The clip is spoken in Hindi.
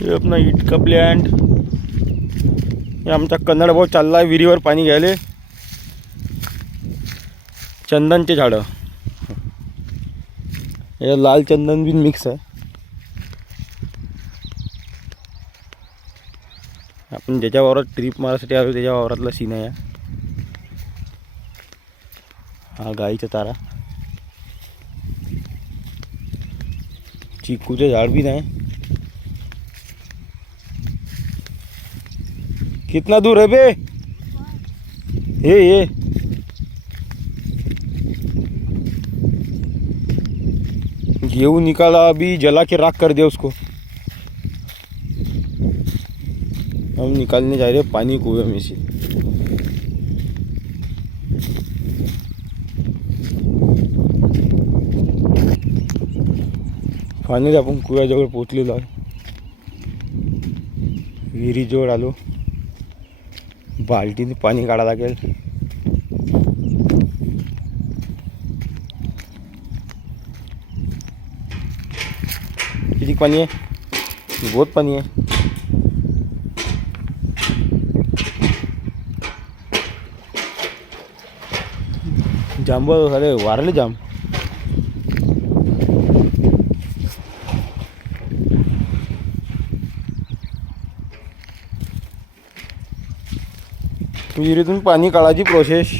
हे आपला इटका प्लॅन्ट हे आमचा कन्नड भाऊ चालला आहे विहिरीवर पाणी घ्यायले. चंदनचे झाडं. हे लाल चंदन बीन मिक्स आहे. आपण ज्याच्या वावरात ट्रिप मारायसाठी आलो त्याच्या वावरातला सीन आहे. हा. गाईचा तारा चिकूचं झाड बी नाही कितना दूर है बे? ये ये। गेहूँ निकाला, अभी जला के राख कर दिया उसको। हम निकालने जा रहे हैं पानी कुएँ में से। फायनली आपण कुव्याजवळ पोचलेलो आहे विहिरीजवळ आलो बाल्टीने पाणी काढा लागेल किती पाणी आहे बहुत पाणी आहे जांब अरे वारले जाम। विहिरीतून पाणी काढायची प्रोसेस